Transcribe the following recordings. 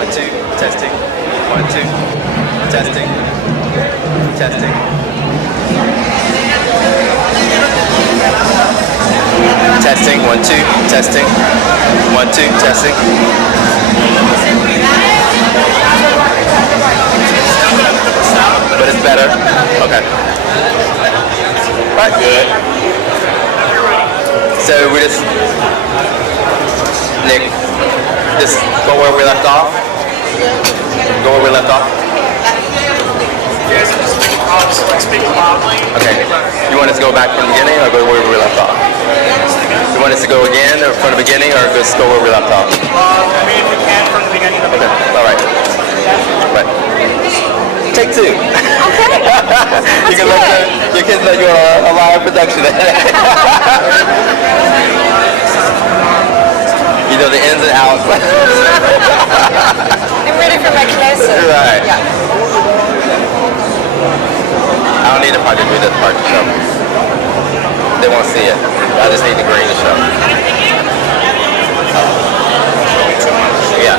1, 2, testing. 1, 2, testing. Testing. Testing. 1, 2, testing. 1, 2, testing. But it's better. Okay. Right. Good. So we just, Nick, just go where we left off. Go where we left off. Speak loudly. Okay. You want us to go back from the beginning or go where we left off? You want us to go again or from the beginning or just go where we left off? Maybe if you can from the beginning. Okay. All right. Right. Take 2. Okay. You can let your kids know you're a live production. You know the ins and outs. I'm ready for my classes. Right. Yeah. I don't need a part to do this part to show. They won't see it. I just need the green to show. Yeah.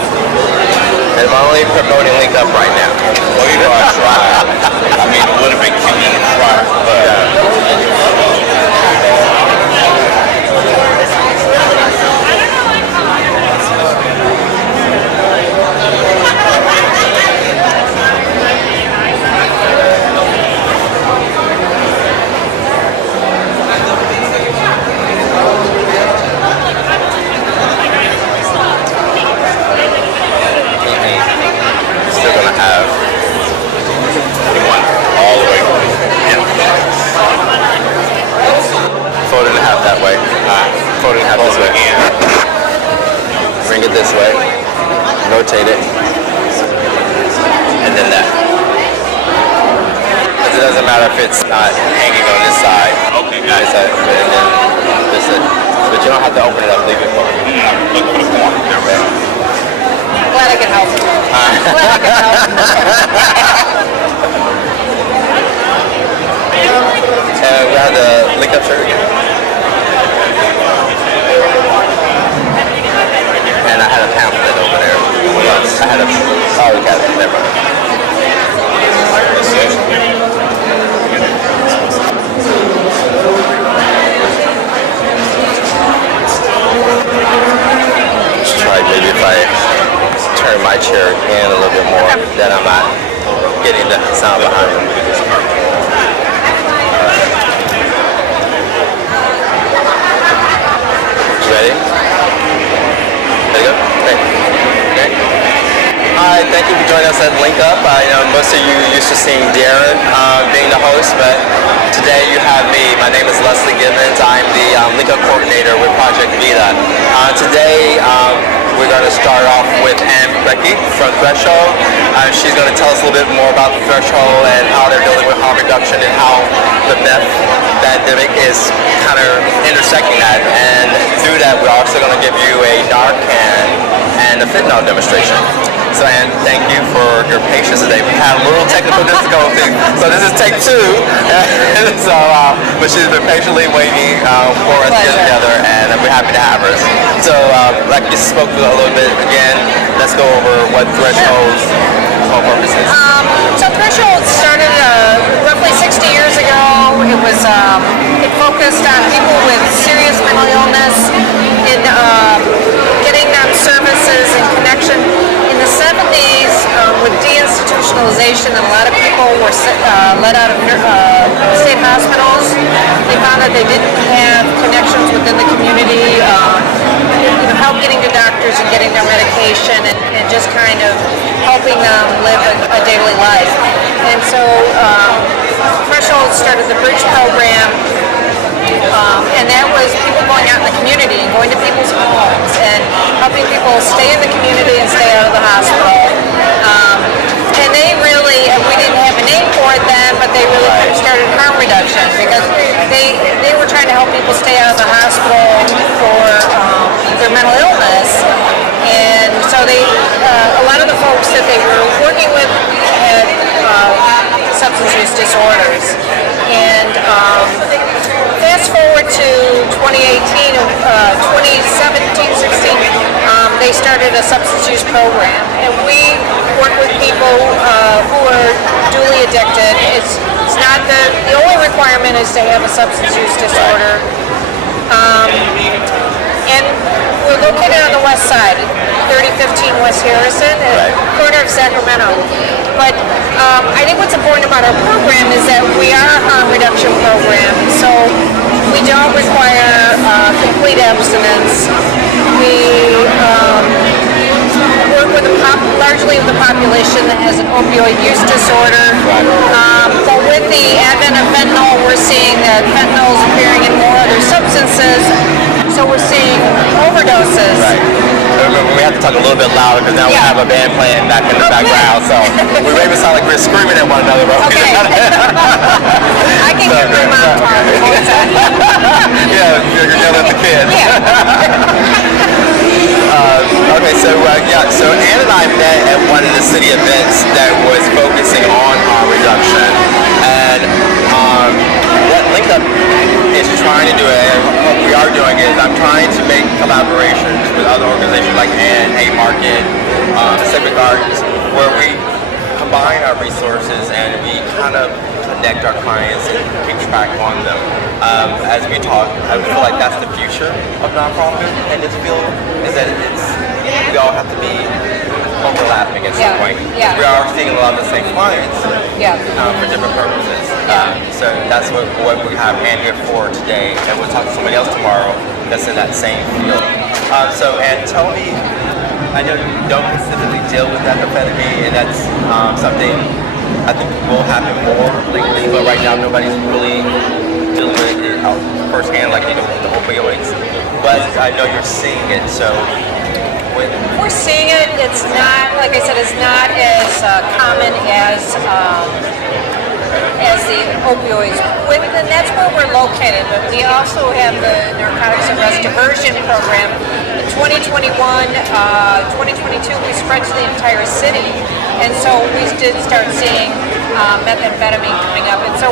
And I'm only promoting Link Up right now. Well, you know, I tried. I mean, it would have been cute in the front, but... Still gonna have all the way. yeah. Fold it in half that way. Fold it in half this way. Again. Bring it this way. Rotate it. And then that. Because it doesn't matter if it's not hanging on this side. Okay, got it. This side, and then this side. But you don't have to open it up. Leave it for Look for the corner. There we go. Glad I can help. Glad I can help. We had the Link Up shirt again. And I had a pamphlet over there. I had a... Oh, we got it. Never mind. That's it. Let's try maybe if I turn my chair in a little bit more, then I'm not getting the sound behind me. You ready? Ready to go? Okay. Okay. Hi, thank you for joining us at Link Up. I know most of you used to seeing Darren being the host, but today you have me. My name is Leslie Gibbons. I'm the Link Up coordinator with Project Vita. Today we're going to start off with Anne Brecky from Threshold. She's going to tell us a little bit more about the Threshold and how they're dealing with harm reduction and how the meth pandemic is kind of intersecting that. And through that, we're also going to give you a Narcan and a fentanyl demonstration. So Anne, thank you for your patience today. We had a little technical difficulty, so this is take 2. So, but she's been patiently waiting for us to get together, and we're happy to have her. So, like you spoke a little bit again, let's go over what Threshold's whole purpose is. So Threshold started roughly 60 years ago. It was it focused on people with serious mental illness and getting them services and connection. In the 70s, with deinstitutionalization, and a lot of people were let out of state hospitals. They found that they didn't have connections within the community, help getting to doctors and getting their medication, and just kind of helping them live a daily life. And so Threshold started the Bridge program, and that was people going out in the community and going to people's homes and helping people stay in the community and stay out of the hospital. And they really, we didn't have a name for it then, but they really started harm reduction because they were trying to help people stay out of the hospital for their mental illness. And so they, a lot of the folks that they were working with had substance use disorders. And fast forward to 2018, 2017, 16, they started a substance use program, and we work with people who are duly addicted. It's not the only requirement is to have a substance use disorder. And we're located on the west side, 3015 West Harrison, at the corner of Sacramento. But I think what's important about our program is that we are a harm reduction program, so we don't require complete abstinence. We work with largely with the population that has an opioid use disorder. But with the advent of fentanyl, we're seeing that fentanyl is appearing in more other substances. So we're seeing overdoses. Right. Remember, we have to talk a little bit louder because now we have a band playing back in the background. So we may even sound like we're screaming at one another. Bro. Okay. I can hear my mom talking. Yeah, you're yelling at the kids. Okay, so so Ann and I met at one of the city events that was focusing on harm reduction, and what Link Up is trying to do, and what we are doing is I'm trying to make collaborations with other organizations like Ann, Haymarket, Civic Arts, where we combine our resources and we kind of connect our clients and keep track on them. As we talk, I feel like that's the future of nonprofit in this field, is that we all have to be overlapping at some point. Yeah. We are seeing a lot of the same clients for different purposes. So that's what we have Ann here for today, and we'll talk to somebody else tomorrow that's in that same field. So Ann, tell me, I know you don't specifically deal with methamphetamine, and that's something I think will happen more lately, but right now nobody's really dealing with it firsthand like they do with the opioids. But I know you're seeing it, so we're seeing it. It's not, like I said, it's not as common as the opioids. And that's where we're located. But we also have the Narcotics Arrest Diversion Program. In 2021, 2022, we spread to the entire city. And so we did start seeing methamphetamine coming up. And so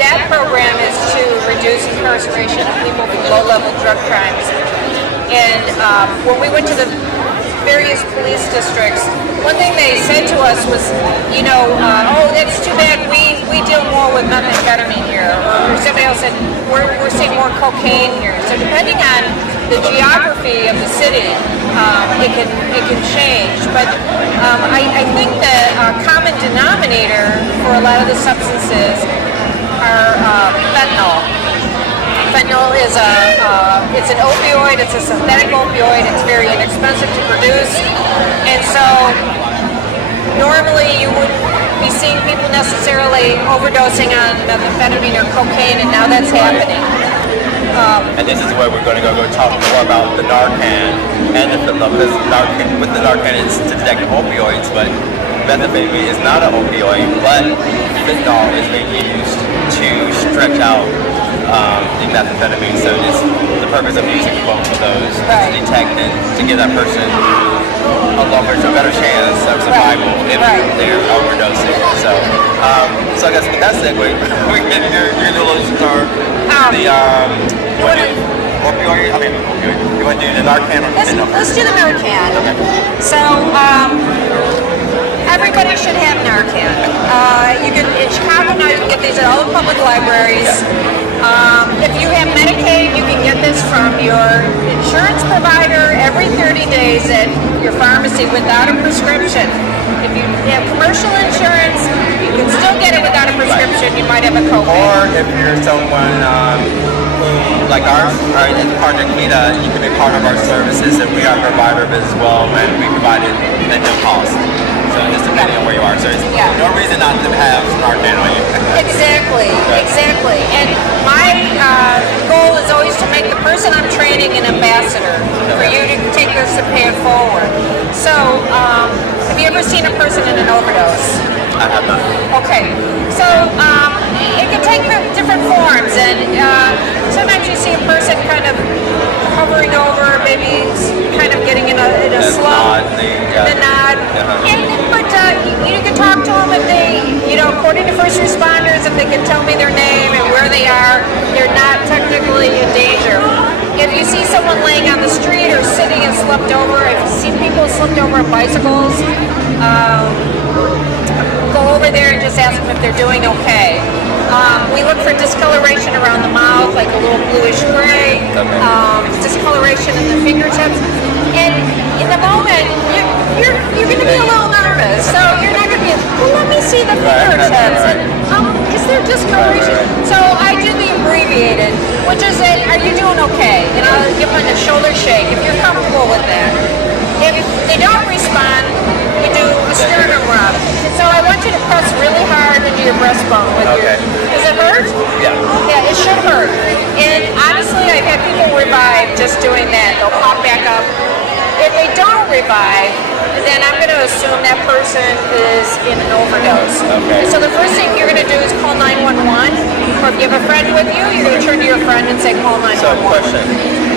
that program is to reduce incarceration of people for low-level drug crimes. And when we went to the various police districts, one thing they said to us was, oh, that's too bad, we deal more with methamphetamine here. Or somebody else said, we're seeing more cocaine here. So depending on the geography of the city, it can change. But I think the common denominator for a lot of the substances are fentanyl. Fentanyl is it's an opioid, it's a synthetic opioid, it's very inexpensive to produce, and so normally you wouldn't be seeing people necessarily overdosing on methamphetamine or cocaine, and now that's happening. And this is where we're going to go talk more about the Narcan and the fentanyl, because with the Narcan it's to detect opioids, but methamphetamine is not an opioid, but fentanyl is being used to stretch out the methamphetamine. So it's the purpose of using both of those to detect and to give that person a better chance of survival if they're overdosing. So I guess with that segue, we can hear your little star. You want to do the Narcan or fentanyl? Let's do the Narcan. Okay. So everybody should have Narcan. You can in Chicago now. You can get these at all the public libraries. If you have Medicaid, you can get this from your insurance provider every 30 days at your pharmacy without a prescription. If you have commercial insurance, you can still get it without a prescription. You might have a copay. Or if you're someone who, like our partner Kita, you can be part of our services, and we are a provider of it as well, and we provide it at no cost. So just depending on where you are. So there's no reason not to have Narcan on you. Exactly. And my goal is always to make the person I'm training an ambassador for you to take this and pay it forward. So, have you ever seen a person in an overdose? I have not. Okay. So, it can take different forms, and sometimes you see a person kind of hovering over, maybe kind of getting in a slow, the nod. But you can talk to them if they, according to first responders, if they can tell me their name and where they are, they're not technically in danger. if you see someone laying on the street or sitting and slumped over, if you see people slumped over on bicycles, go over there and just ask them if they're doing okay. We look for discoloration around the mouth, like a little bluish gray, discoloration in the fingertips. And in the moment, you're going to be a little nervous. So you're not going to be, well, let me see the fingertips. And, is there discoloration? So I do the abbreviated, which is are you doing okay? And I'll give them a shoulder shake if you're comfortable with that. If they don't respond, we do a sternum rub. So I want you to press really hard into your breastbone with your. Does it hurt? Yeah. Yeah, it should hurt. And honestly, I've had people revive just doing that. They'll pop back up. If they don't revive, then I'm going to assume that person is in an overdose. Okay. So the first thing you're going to do is call 911. Or if you have a friend with you, you're going to turn to your friend and say call 911. So, question.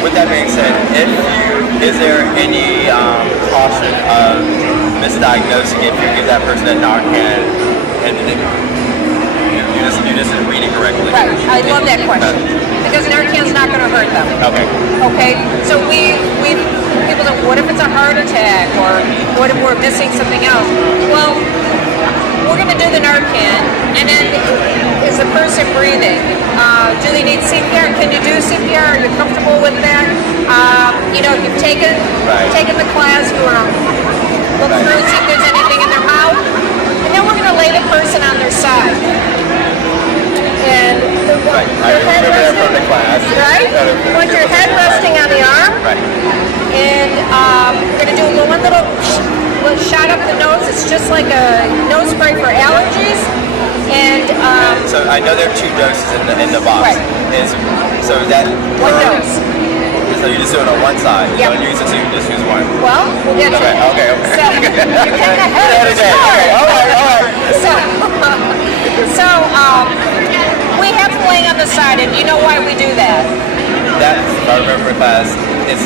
With that being said, is there any caution of misdiagnosing if you give that person a Narcan and you just isn't reading correctly? Right. I love that question because Narcan's not going to hurt them. Okay. Okay. So people say, what if it's a heart attack or what if we're missing something else? Well, we're going to do the Narcan, and then is the person breathing? Do they need CPR? Can you do CPR? Are you comfortable with that? If you've taken the class, you want to look through and see if there's anything in their mouth, and then we're going to lay the person on their side. And I remember that from the class. Right? You want your head resting on the arm. Right. And we're going to do one little shot up the nose. It's just like a nose spray for allergies. And so I know there are 2 doses in the box. Right. So is that one dose. So you just do it on one side. You Yep. don't use the 2, just use one. Well, we'll get to it. Okay. So you're getting ahead of the Okay. story. All right. So we have them laying on the side, and you know why we do that? That, if I remember class, is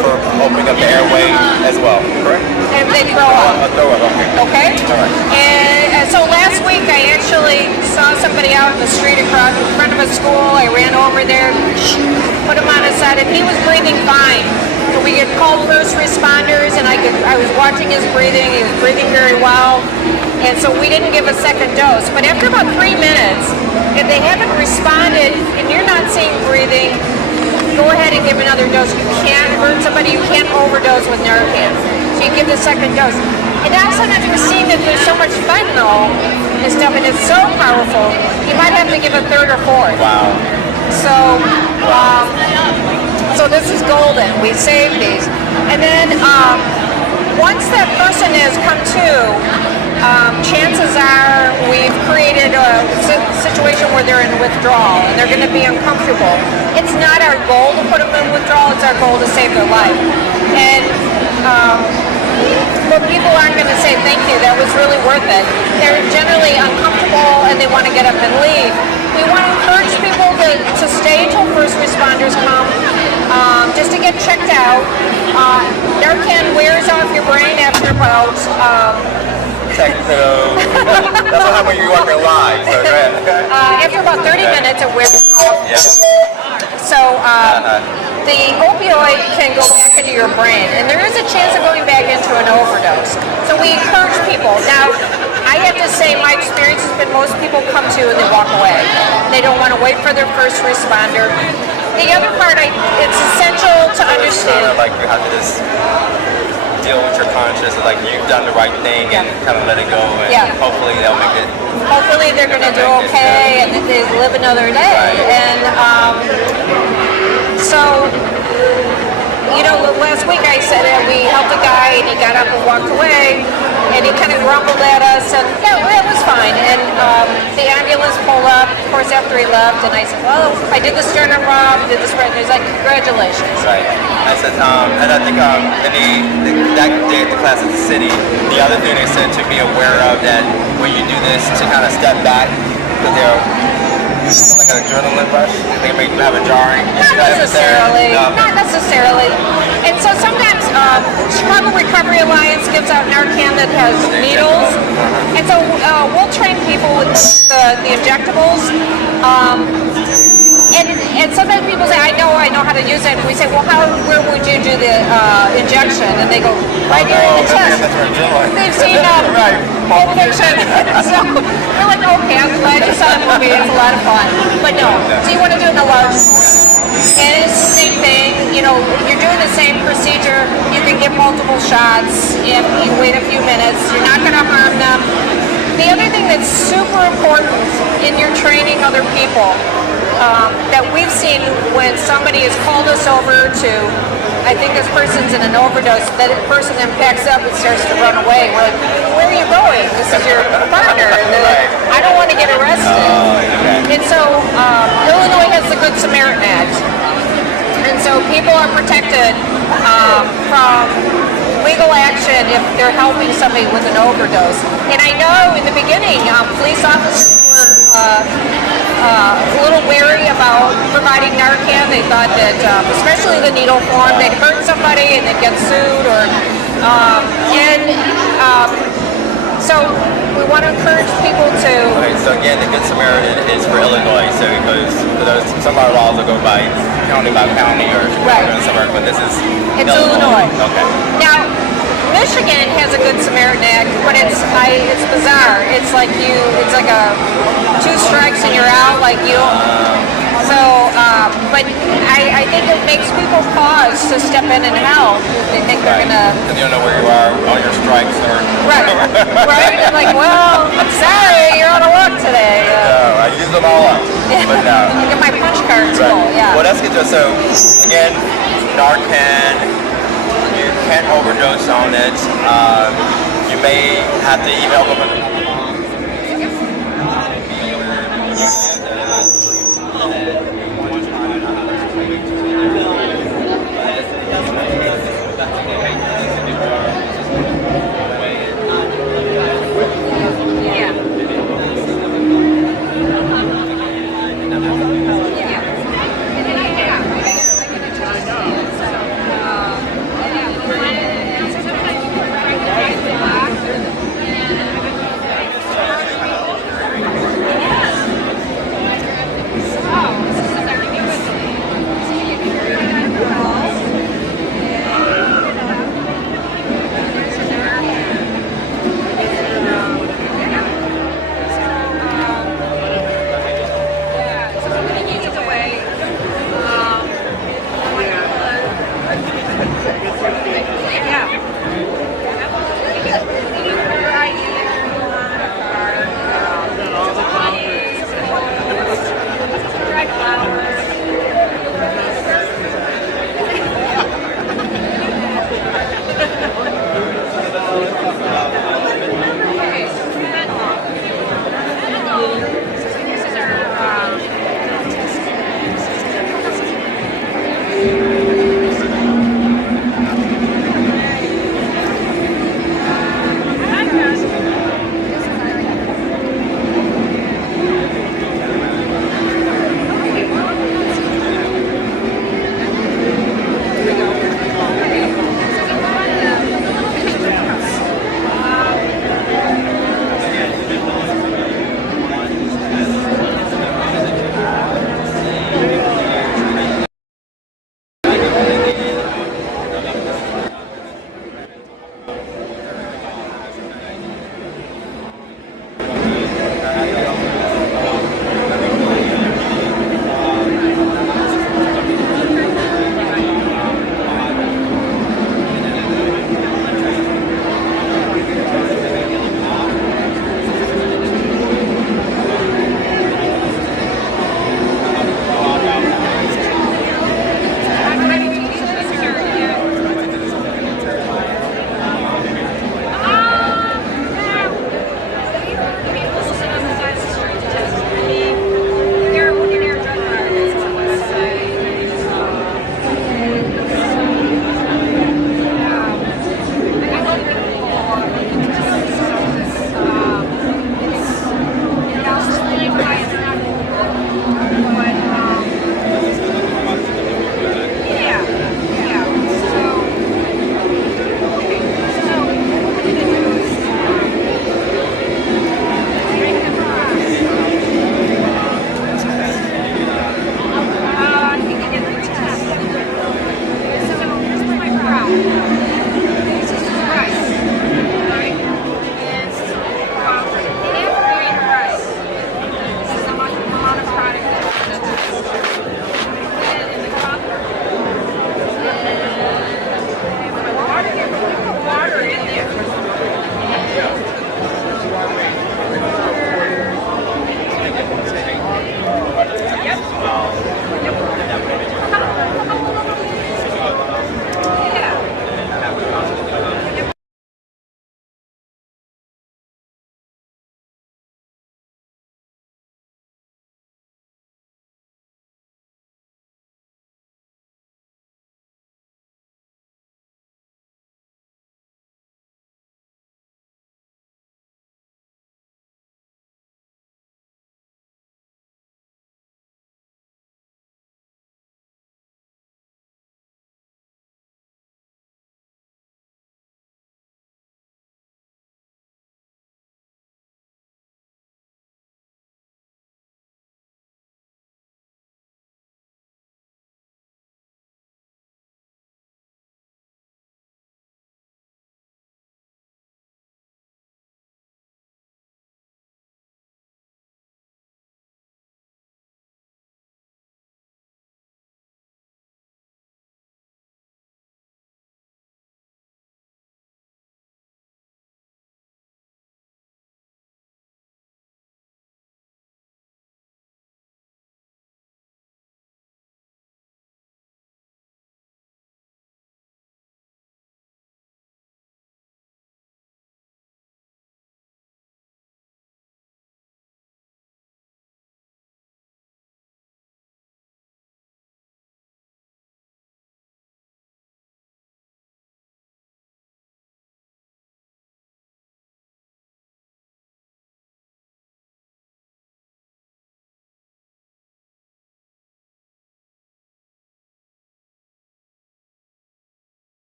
for opening up the airway as well, correct? And they throw up. Throw up, okay. Okay? All right. And so last week I actually saw somebody out in the street across in front of a school. I ran over there, put him on his side, and he was breathing fine. So we had called first responders, and I was watching his breathing. He was breathing very well. And so we didn't give a second dose. But after about 3 minutes, if they haven't responded and you're not seeing breathing, go ahead and give another dose. You can't hurt somebody. You can't overdose with Narcan. So you give the second dose. And now sometimes we're seeing that there's so much fentanyl and stuff, and it's so powerful, you might have to give a third or fourth. Wow. So this is golden. We save these. And then once that person has come to, chances are we've created a situation where they're in withdrawal and they're going to be uncomfortable. It's not our goal to put them in withdrawal, it's our goal to save their life. And but people aren't going to say thank you, that was really worth it. They're generally uncomfortable and they want to get up and leave. We want to encourage people to stay until first responders come, just to get checked out. Narcan wears off your brain after about That's what happens when you walk alive. So go ahead. after about 30 minutes it wears off. Yeah. So the opioid can go back into your brain, and there is a chance of going back into an overdose. So we encourage people. Now, I have to say my experience has been most people come to and they walk away. They don't want to wait for their first responder. The other part, it's essential to understand. Like you have to just deal with your conscience, like you've done the right thing and kind of let it go, and hopefully they'll make it. Hopefully they're going to do okay and they live another day. Right. And so, last week I said that we helped a guy and he got up and walked away and he kind of grumbled at us, and it was fine. And the ambulance pulled up, of course, after he left, and I said, well, I did the sternum rub, did this right, and he's like, congratulations. Right. I said, and I think that day at the class at the city, the other thing they said to be aware of that when you do this, to kind of step back, because they're like an adrenaline rush. They make you have a jarring. Not necessarily. No. Not necessarily. And so sometimes Chicago Recovery Alliance gives out Narcan that has needles. And so we'll train people with the injectables. And sometimes people say, I know how to use it. And we say, well, where would you do the injection? And they go, right here in the chest. They've seen Pulp Fiction. So we're like, okay, I'm glad you saw the movie. It's a lot of fun. But no, so you want to do it in a large dose. And it's the same thing. You know, you're doing the same procedure. You can get multiple shots if you wait a few minutes. You're not going to harm them. The other thing that's super important in your training other people that we've seen when somebody has called us over to, I think this person's in an overdose, that person then packs up and starts to run away. We're like, where are you going? This is your partner. And they're like, I don't want to get arrested. And so Illinois has the Good Samaritan Act. And so people are protected from legal action if they're helping somebody with an overdose. And I know in the beginning, police officers were a little wary about providing Narcan. They thought that, especially the needle form, they'd hurt somebody and they'd get sued. So we want to encourage people to. Okay, so again, the Good Samaritan is for Illinois. So because some of our laws will go by county or somewhere, but this is Illinois. Okay. Now, Michigan has a Good Samaritan Act, but it's bizarre. It's like a 2 strikes and you're out. Like you. So, but I think it makes people pause to step in and help. They think they're gonna. Because you don't know where you are on your strikes or. Right. They're like, well, I'm sorry, you're out of luck today. No, I use them all up. But no. Look at my punch cards full. Yeah. Well, that's good. So again, Narcan. You can't overdose on it. You may have to even open.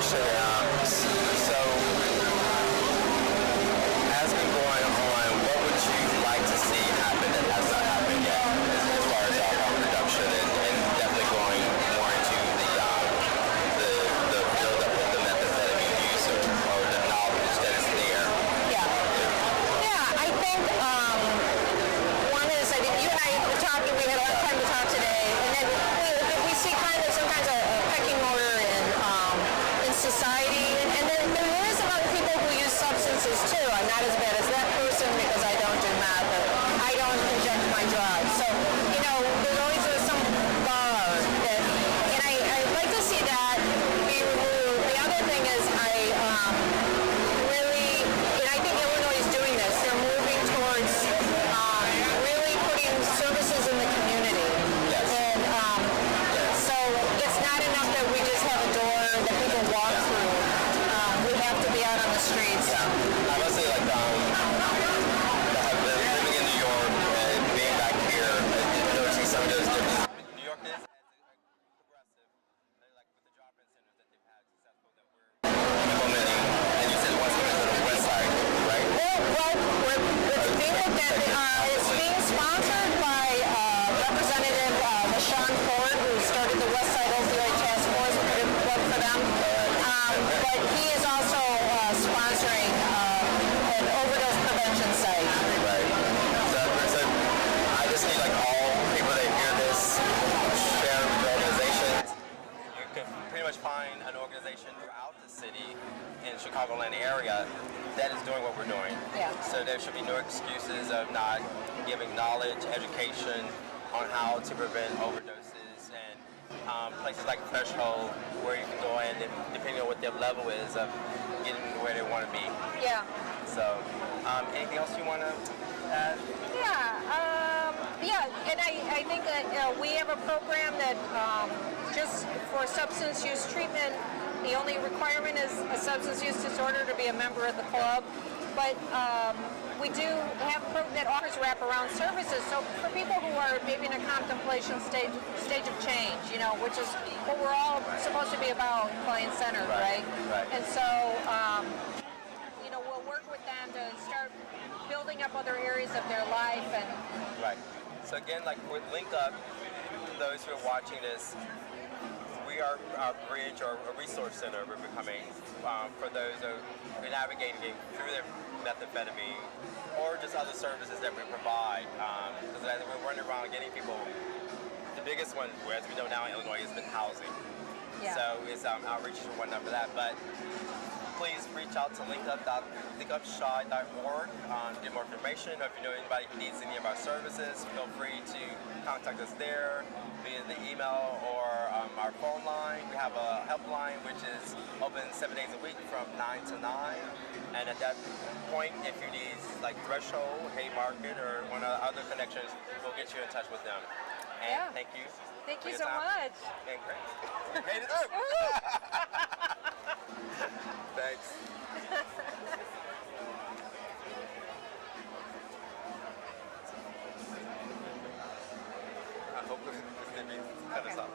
question. So, has been going on, what would you like to see happen that has not happened yet as far as alcohol production and definitely going more into the build-up of the methamphetamine use or the knowledge that is there? Yeah. Yeah, I think one is, I think you and I were talking, we had a lot of time to talk today, and then we see kind of sometimes a pecking order in society, and then there is among people who use substances too. I'm not as bad as that person because I don't do meth, or I don't inject my drugs. So, there's always some bar that, and I'd like to see that be removed. The other thing is really, and I think Illinois is doing this, they're moving towards really putting services in the community. Yes. And so it's not enough that we just have a door that people walk through. We have to be out on the streets. Yeah, I must say, like, I've been living in New York and being back here, noticing some of those differences. New York is progressive, like with the job incentives that they've had successful that we're implementing. And you said once again on the west side, right? Well, it's being looked at, it's being sponsored by Representative LaShawn Ford, who started the West Side Opioid Task Force, did work for them. But he is also sponsoring an overdose prevention site. Right. So I just need like all people that hear this share the organizations. You can pretty much find an organization throughout the city in Chicagoland area that is doing what we're doing. Yeah. So there should be no excuses of not giving knowledge, education on how to prevent overdoses, and places like Threshold where you can go in and depending on what their level is of getting to where they want to be. Yeah. So anything else you want to add? Yeah, and I think that we have a program that just for substance use treatment, the only requirement is a substance use disorder to be a member of the club. But we do have a program that offers wraparound services. So for people who are maybe in a contemplation stage of change, which is what we're all supposed to be about, client-centered, right? Right. And so, we'll work with them to start building up other areas of their life. And Right. So again, like with Link Up, those who are watching this, we are a bridge or a resource center we're becoming for those who are navigating through their methamphetamine or just other services that we provide. Because as we're running around getting people, the biggest one, as we know now in Illinois, has been housing. Yeah. So it's outreach for one up for that. But please reach out to linkupshot.org to get more information. Or if you know anybody who needs any of our services, feel free to contact us there via the email or our phone line. We have a helpline which is open 7 days a week from 9 to 9. And at that point, if you need like Threshold, Haymarket, or one of the other connections, we'll get you in touch with them. And Yeah. thank you. thank for you your so time. much. And great. We made it up. Thanks. I hope this didn't cut us off.